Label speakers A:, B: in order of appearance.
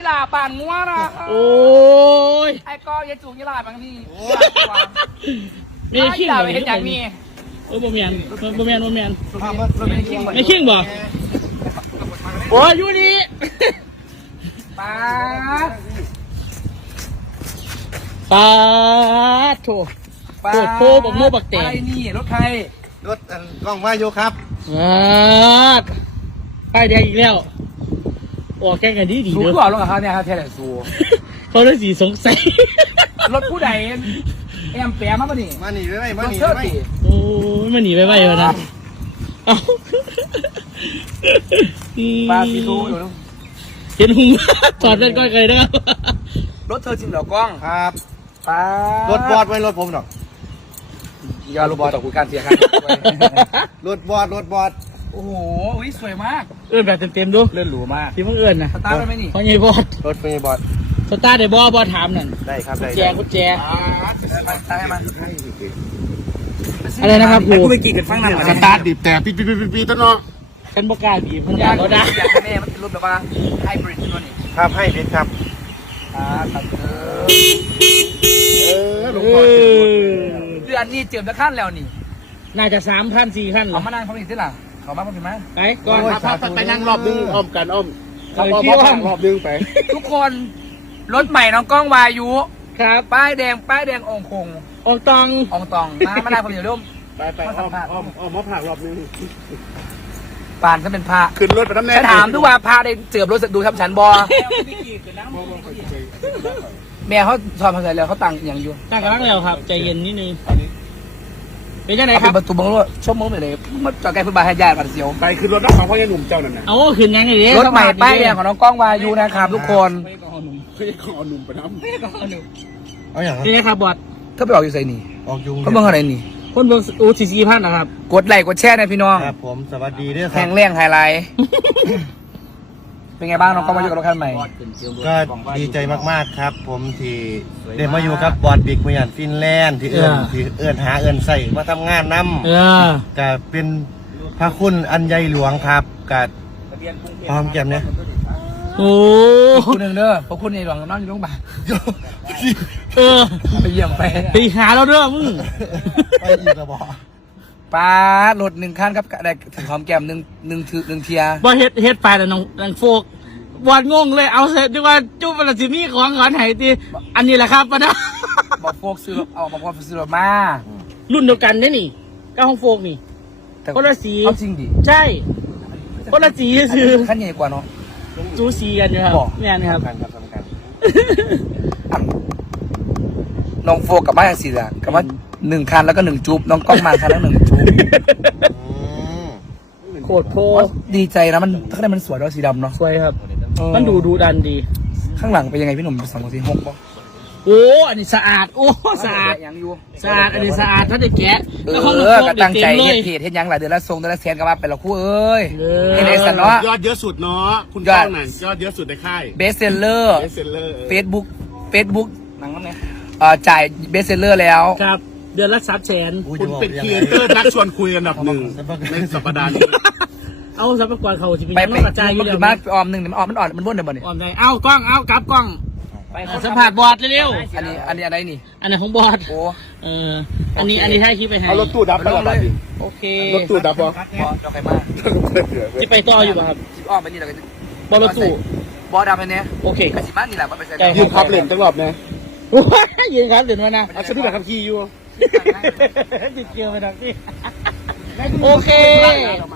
A: ลาป่านงัวนะ
B: โอ้ย
A: ไอ้ก็ยายจูงยี่ลาบางที
B: มีขิง
A: บ่
B: บ่
A: เห็นอย่างนี้
B: บ่แม่นไม่ขิงบ่
A: โอ้ยอยู่นี่ป้า
B: โถโคบักโม่บักแตง
A: ไอ้นี่รถใคร
C: รถกล้องว่าโยครับ
B: ป้ายแดงอีกแล้วออกแข่งกันดี
A: สู
B: เด้อ
A: กว่าลงกับเขาเนี่ยครับแทนสู
B: เขาได้สีสงสัย
A: รถผู้ใดแอมแปะมาป่ะนี่
C: มาหนีไปมาหนีไป
B: โอ้ยมันหนีไปไปแล้วนะ
A: ปลาซีทูอยู่นะ
B: เห็นหุ่มถอดเป็นก้อยไก่นะครับ
A: รถเธอจริงเหรอกล้อง
C: ครับ
A: ป้าร
C: ถบอดไว้รถผมหรอก
A: อย่ารถบอดต่อคุณการเสียครับ
C: รถบอด
A: โอ้โหสวยมาก
B: แบบเต็มๆดู
A: เลื่อนหรูมาก
B: ที่เพิ่งเอื้อนนะ
A: สตาร์ทได้ไหมนี่
B: เพราะไงบอด
C: รถเป็นบอด
B: สตาร์ได้บอถามนั่น
C: ได้ครับได้
B: กุญแจ
A: ให้มัน
B: อะไรนะครับครู
A: ไปกี่กันฟังหน่อย
C: สตาร์ทดิบแต่ปีต้นเนาะ
B: กันบกล้าบีบพันยาก็ได้
A: อยากให้แม่มันเป็นรถแบบว่าไฮบริดตัวนี้
C: ครับให้ดิบครับ
A: ครับ
C: หลวงพ่อ
A: เดือนนี้เจิมจะขั้นแล้วนี่
B: น่าจะ3 ขั้น 4 ขั้น
A: เขามานั่งเขาอีกที่หลังเขามาเป็นไหม
B: ไปก่อน
C: ไปนั่งรอบนึงอ้อมกันอ้อม
B: รอบนึงไป
A: ทุกคนรถใหม่น้องกล้องวายุ
B: ครับ
A: ป้ายแดงองคง
B: องตอง
A: องตองมานั่งคนเดียวร่ม
C: ไปอ้อมมาผ่ารอบนึง
A: ปานฉันเป็นพระ
C: ขึ้นรถไปน้ำแน่
A: ฉันถามทุกว่าพระได้เจิมรถดูทำฉันบอแม่เขาสอนภาษาแล้วเขาตั้งอย่างอยู่
B: ตั้งกำลังแล้วครับใจเย็นนิดนึงเป็นยังไงค
A: เป็
B: รับ
A: นประตูบังรถชั่วโมงเลยมาจอดใกล้พื้นบ้านให้ญาติบัดเสียว
C: ไปขึ้นรถน้องของพ่อยันหนุ่มเจ้านั่นนะ
B: เอาขึ้นยังไงดิ
A: รถใหม่ป้ายแดงของน้องกล้องวายุนะครับทุกคน
C: เขาจะของเอาหนุ่มไปน้ำเอาอย่าง
B: นี่นะครับบอด
A: ถ้าไปออกอยู่ใส่นี่
C: ออกยุง
A: เขาเบิ่งอะไรนี่
B: คนเบิ่ง44,000นะครับ
A: กดไลค์กดแชร์นะพี่น้อง
C: ครับผมสวัสดีด้วยค
A: แข่
C: รับ
A: งแรงไฮไลท์ เป็นไงบ้างน้องกล้องวายุกับรถคันใหม่
C: ก็ดีใจมากๆครับ ผมที่ได้มาอยู่กับบอดบิ๊กมาอย่างฟินแลนด์ที่เอื้อนหาเอื้อนใส่มาทำงานนำก็เป็นพระคุณอันใหญ่หลวงครับกับพร้อมแก้มเนี่ย
B: โอ้
A: คุณหนึ่งเด้อเพราะคุณในหลวงนอนอยู่โรงพยาบาล ไปเยี่ยมไป
B: ไปหาเราเด้อมึง
C: ไปอีกระบอก
A: ป้ารถ1 คันครับได้ถึงหอมแก้มหนึ่งเทีย
B: บ่เฮ็ดไปแล้วน้องโฟกบอดงงเลยเอาเสร็จดีกว่าจุ๊บมันสิมีของขวัญให้ติอันนี้แหละครับปะนะ
A: บอกโฟกซื้อเอาบอกว่าซื้อรถมา
B: รุ่นเดียวกันนี่กับห้องโฟกนี่คนละสี
A: เอาจริงดิ
B: ใช่คนละสีคือ
A: ขั้นใหญ่กว่าเนาะ
B: จูสีกันอยู่ครับแม่นครับ
C: สำคัญครับสำคัญ
A: น้องโฟกกับมาอย่างสี่ละกับว่า1 คันแล้วก็1 จุ๊บน้องกล้องมาคันแล้ว1 จุ๊บ
B: โคตรโพ
A: ดีใจนะมันข้างในมันสวยด้วยสีดำเนาะ
B: สวยครับ มันดูดันดี
A: ข้างหลังเป็นยังไงพี่หนุ่ม2 4 6ป่ะ
B: โอ้อันนี้สะอาดโอ้สะอาด
A: ยังอยู่
B: สะอาดอันนี้สะอาดถ้าจะแกะ
A: ก็ตั้งใจเฮ็ดเพจเฮ็ดยังหลายเดือนละทรงเดือนละแสนก็ว่าไปละคู่เอ้ยเฮ็ดได้สันเนาะ
C: ยอดเยอะสุดเนาะคุณก้องนั่นยอดเยอะสุดในค่าย
A: เบสเซลเลอร์
C: เบสเซลเลอร์
A: เฟซบุ๊กหนังนั่นไงจ่ายเบสเซลเลอร์แล้ว
B: ครับเดือนละ300,000
C: คุณเป็นครีเอเตอร์นักชวนคุยอันดับ1ในสัปดาห์นี้
B: เอาสัปดาห์เขาจะเป็น
A: ไป
B: ยังกระจายอยู่
A: มัน
B: เดี๋
A: คื
B: ยว
A: อมาออมหนึ่งมันออมมันบ้วนเดี๋ยวบ่เนี่ย
B: ออมได้เอากล้องเอากลับกล้องสัมผัสบอดเร็ว
A: อันนี้อะไรนี่
B: อันไหนของบอด
A: โอ้
B: อันนี้ให้คลิปไปให้
C: เอารถตู้ดับไปแล้ว
B: โอเค
C: รถตู้ดับปะ
A: จอใครมา
B: จะไปต่ออยู่ป่ะครับ
A: จิบอ้อมไปนี่เราก็
B: บอลรถตู้
A: บอดำไปเนี่ย
B: โอเค
A: กระสิบ้านนี่แหละมันไปใส่
C: ยืมขับเล่นตั้งรอบนะ
B: ยืนครับเดี๋ยวนะ
C: อาชีพแบบขับขี่อยู่
B: ติดเกลียวไปดักที่โอเค